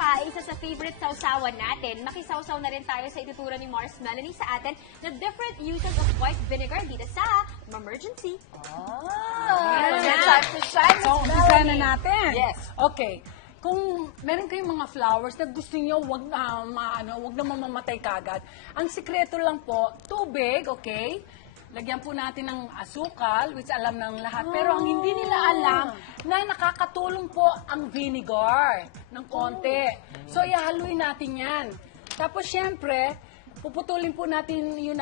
pa, isa sa favorite sausawan natin. Makisawsaw na rin tayo sa ituturo ni Mars Melanie sa atin na different uses of white vinegar dito sa Emergency. So, umpisa na natin. Yes. Okay. Kung meron kayong mga flowers na gusto niyo wag na mamamatay kagad, ang sikreto lang po, tubig, okay? Lagyan po natin ng asukal, which alam ng lahat. Pero ang hindi nila alam na nakakatulong po ang vinegar ng konti. So, ihahaluin natin yan. Tapos, syempre, puputulin po natin yung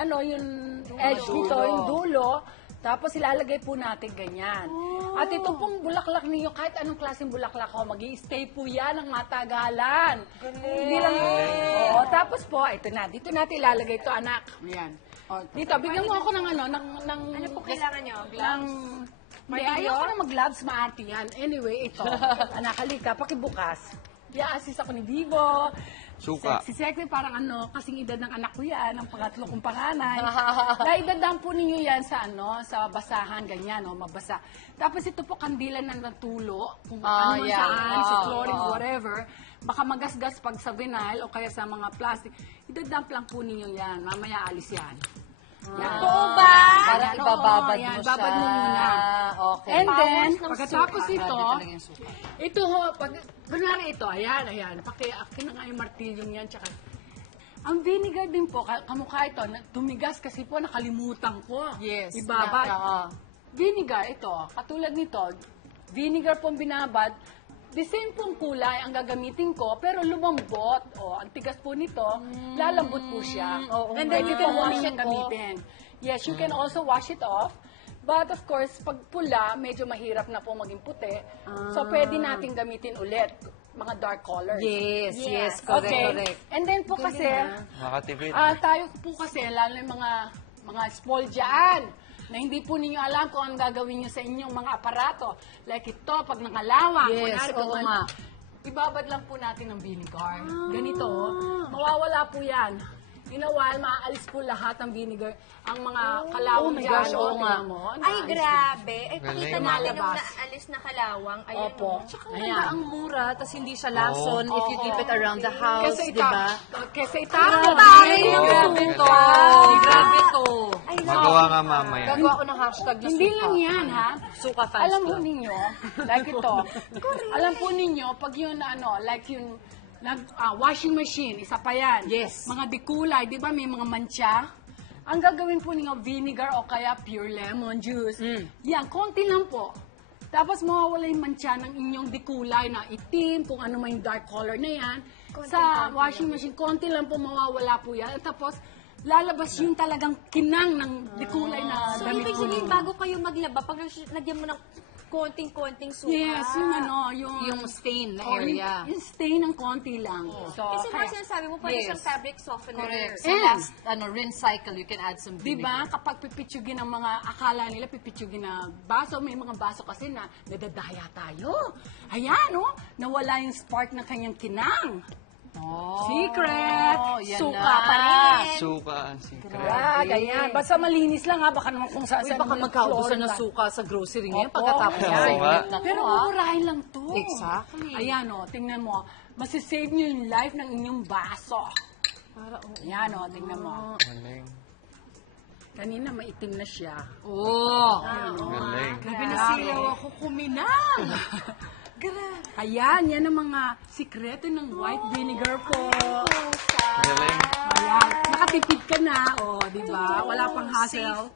edge nito, yung dulo. Tapos ilalagay po natin ganyan. At ito pong bulaklak ninyo, kahit anong klaseng bulaklak ho, mag-i-stay po yan ng matagalan. Hindi lang. Oo, tapos po, ito na. Dito natin ilalagay ito, anak. Ayan. Dito, bigyan mo ako ng Ano po kailangan nyo? Gloves? Ayoko na mag-gloves, maarte yan. Anyway, ito. Anak, halika, pakibukas. I-assist ako ni Vivo. Suka. Si Sexy parang kasing edad ng anak ko yan, ang pangatlo kong panganay. Naidadaan po ninyo yan sa sa basahan, ganyan, mabasa. Tapos ito po kandila na natulo, kung ano man saan, sa chlorine, whatever. Baka magasgas pag sa vinyl o kaya sa mga plastic. Idadump lang po ninyo yan, mamaya alis yan. Totoo ba? Parang ibababad mo siya. Babad mo muna. Okay. And then, Powers ng pagkatapos suka. ito, Grabe talaga yung suka. ito ho, kunwari ito, ayan. Akin na nga yung martilyo niyan, tsaka ang vinegar din po, kamukha ito, tumigas kasi po, nakalimutan ko. Yes. Ibabad. Vinegar, ito, katulad nito, vinegar pong binabad, the same pong kulay ang gagamitin ko, pero lumambot. Ang tigas po nito, lalambot po siya. And then you can wash it gamitin. Yes, you can also wash it off. But of course, pag pula, medyo mahirap na po maging puti. So, pwede natin gamitin ulit mga dark colors. Yes, correct. And then po kasi, Makatipid. tayo po kasi, lalo yung mga spoiled dyan, na hindi po ninyo alam kung anong gagawin nyo sa inyong mga aparato. Like ito, pag nakalawang, Yes, oo nga. ibabad lang po natin ng vinegar. Ganito, mawawala po yan. In a while, maaalis po lahat ng vinegar, ang mga kalawang dyan. gosh, oo nga. Ay, grabe. Ay, pakita Galing. natin yung naalis na kalawang. Ayun. Opo. Tsaka maganda ang mura, tas hindi siya lason if you keep it around the house, Kasi di ba? itapon. Grabe to! Grabe to! Magawa nga mamaya. Gagawa ko ng hashtag na Hindi suka. lang yan, ha? Suka fans Alam po club. ninyo, like ito, alam po ninyo, pag yun, like yung washing machine, isa pa yan. Yes. Mga dikulay, di ba may mga mancha? Ang gagawin po ninyo, vinegar o kaya pure lemon juice. Yan, konti lang po. Tapos mawawala yung mancha ng inyong dikulay na itim, kung ano man yung dark color na yan. Sa washing machine, konti lang po mawawala po yan. Tapos, lalabas yung talagang kinang ng dikulay na So, damit ibig po sabihin, ninyo. bago kayo maglaba, pag nagyan mo ng konting-konting suka. Yes, yung stain na Oh, area. Yung stain ng konti lang. So, Kasi mga sinasabi mo, pwede Yes. siyang fabric softener. Correct. Sa And- last rinse cycle, you can add some di ba, vinegar. kapag pipitsugin ng mga, akala nila pipitsugin na baso, may mga baso kasi na nadadaya tayo. Ayan, nawala yung spark ng kanyang kinang. Secret! yan Suka na. pa rin. Suka ang secret. Ganyan. Basta malinis lang ha, baka naman kung saan Uy, baka yung magkaubusan flooring ng ba. suka sa grocery ngayon Opo. pagkatapos ng Oo segment nga. na to, Pero ha? mumurahin lang to. Exactly. Ayan tingnan mo. Masisave nyo yung life ng inyong baso. Ayan tingnan mo. Galing. Kanina maitim na siya. Galing. Grabe na silaw ako kuminang. Ayan, yan ang mga sikreto ng white vinegar po. Galing. Ayan, nakatipid ka na, di ba? Wala pang hassle.